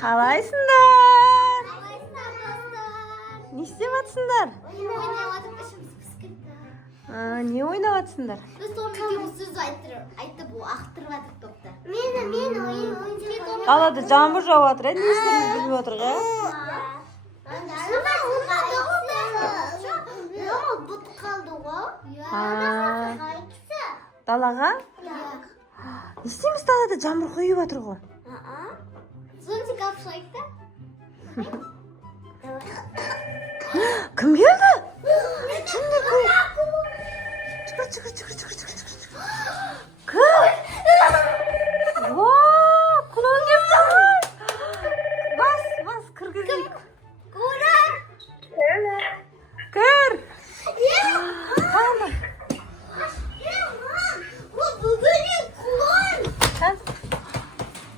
Қалайсыңдар? Не істеп жатсыңдар? Не ойнап жатсыңдар? Біз сол екеуміз сөз айтып ақтырып жатырық топта. Мен ойын. Қалада жаңбыр жауып жатыр, не істерімізді білмей отырық, Бұт қалды ғой. Далаға? Не істейміз далада жаңбыр құйып жатыр ғой? Зонтик алып шығайық та. Кім келді? Жүгір. Кім? Клоун келді. Бас, кіргізейік. Кір.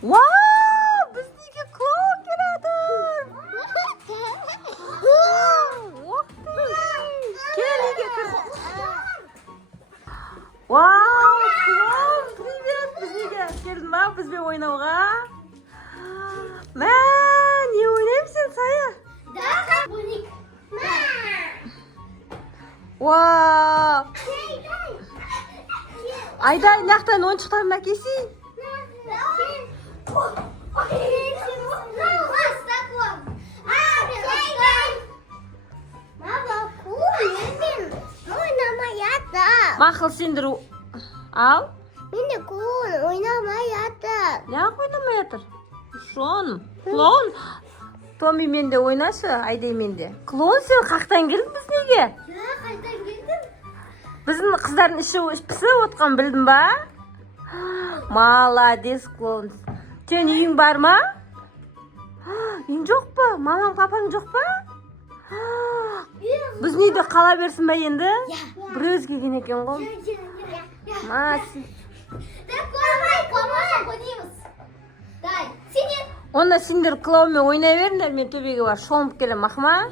Вау, біздегі клоун келатыр. Кел, үйге кір. Вау, клоун, привет, біздегі келдің ба бізбен ойнауға? Мә, не ойнаймын сен, Сая? Вау. Айда, нақтан ойыншықтарын әкелсей. Мақыл сендір ал. Менде клоун ойнамай жатыр. Неғып ойнамай жатыр? Шоным. Клоун. Томи менде ойнашы, Айдай менде. Клоун сен қақтан келдің біз неге? Қайдан келдім? Біздің қыздардың іші пісіп отқан білдің ба? Молодец, клоун. Сен үйің бар ма? Үйің жоқ па? Мамаң, папаң жоқ па? Біз үйде қала берсін ба енді? Бір өз келген екен ғой. Онда сендер клоунмен ойнай беріңдер, мен төбеге бар шомып келем, ақма?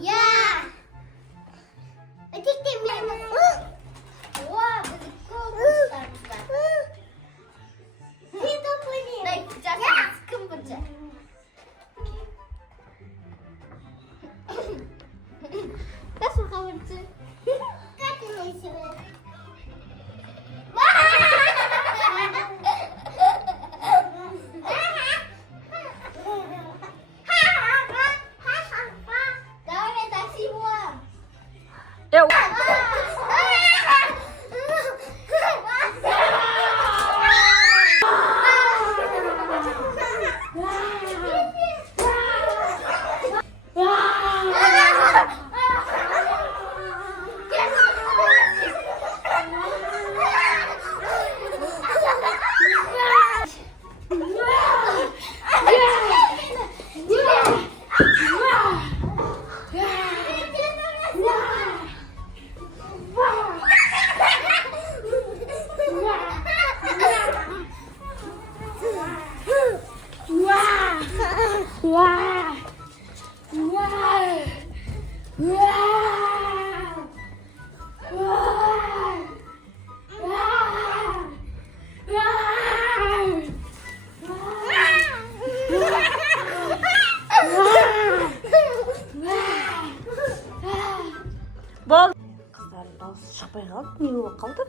Бол. Қыздардың дауысы шықпай қалды, не болып қалды?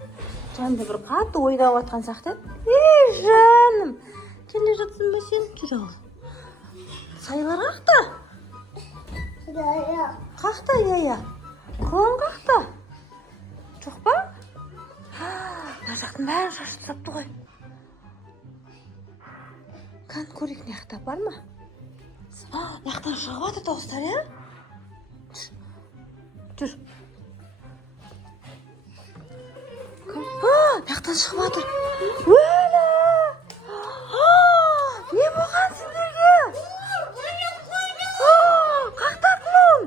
Жанымда бір қатты ойдап жатқан сияқты. Жаным, келе жатсың ба сен? Жүр ал. Сайлар қақта? Қақта, я. Клоун қақта? Жоқ па? Мына жақтың бәрін шашып тастапты ғой. Қан көрейік, не жақтан бар ма? Жақтан шығып жатыр дауыстар, я? Жүр. Жақтан шығып жатыр. Өлі! Не болған сендерге? Қақта клоун?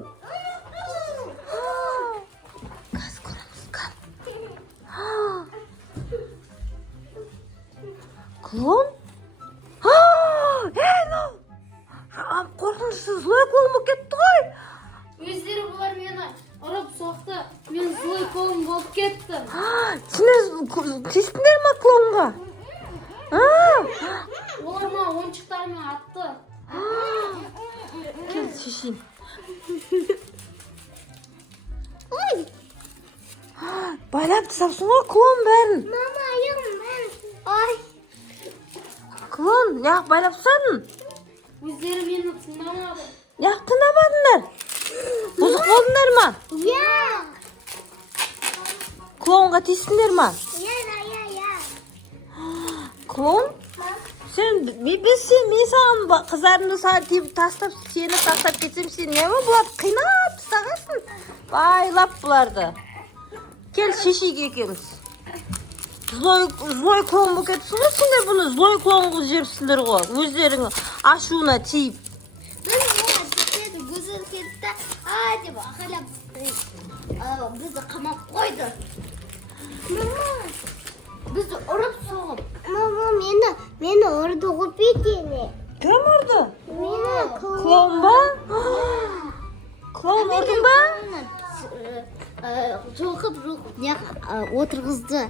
Қазір көреміз, кән. Клоун? Мынау! Қорқынышты злой клоун болып кетті ғой. Өздері бұлар мені ұрып соқты. Мен злой клоун болып кеттім. Сендер тиістіңдер ма клоунға? Олар ма ойыншықтарымен атты. Gel şişeyim. Ой, Байлап тастапсың ғой клон бәрін. мама, ayağım ben. Ay. Клон, неғып байлап тастадың? Өздері мені тыңдамады. Неғып тыңдамадыңдар? Бұзық болдыңдар ма? Ya. Клонға тиістіңдер ма? Ya. Клон? Мен саған қыздарымды тастап, сені тастап кетсем, сен не бұларды қинап тастағансың? Байлап бұларды. Кел шешейге екеуміз. Злой клон болып кетіпсің ғой, сендер бұны злой клон қылып жіберіпсіңдер ғой. Өздерің ашуына тиіп. Ben bu güzel kette hadi bakalım. Bizi kamak koydu. Mama. Bizi orap soğuk. Mama beni orada kopyetini. Кім ұрды? Beni Клон ба? Клон ұрдың ба? Soğuk ne oturğuzdu.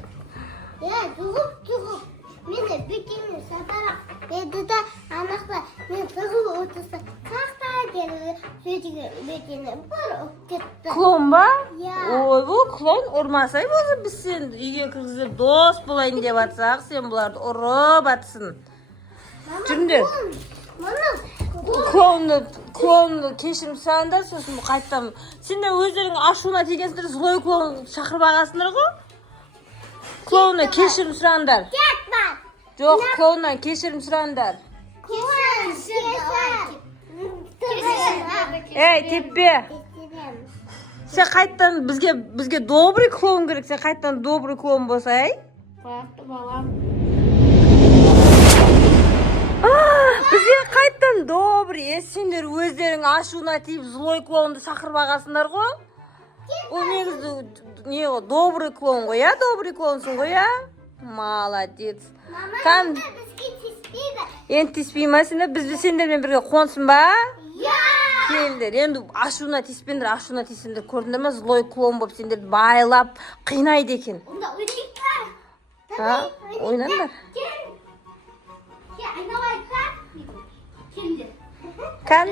Ya soğuk. Meni bütünü satarak dedi de anakta men soğuk otursa kalkta dedi. Bütünü barıp gitti. Клон ба? Ya. Ой, бұл клон ұрмасай болса, біз сен үйге кіргізіп дос болайын деп атсақ, сен бұларды ұрып атсын. Жүріңдер. Клонды кешірім сұраңдар, сосын қайттам. Сендер өздерің ашуына тигенсіңдер, злой клон шақырып ағасыңдар ғой? Клонына кешірім сұраңдар. Кетme. Жоқ, клоннан кешірім сұраңдар. Ей, теппе. Сен қайттан бізге добрый клон керек, сен қайттан добрый клон болса, ей? Бақты балам. Бізге қайттан добрый, сендер өздерің ашуына тиіп злой клонды шақырып ағасыңдар ғой? Ол негізі добрый клон ғой, я? Добрый клонсың ғой, я? Молодец. Там енді тиіспей ма сендер? Біз сендермен бірге қонсын ба? Келдер, енді ашуына тиіспендер, ашуына тиіспендер. Көрдіңдер ма? Злой клон болып сендерді байлап қинайды екен. Onda oynayacaklar. Ha? Oynanдар. Ya aynalayacaklar. Şimdi. Kan?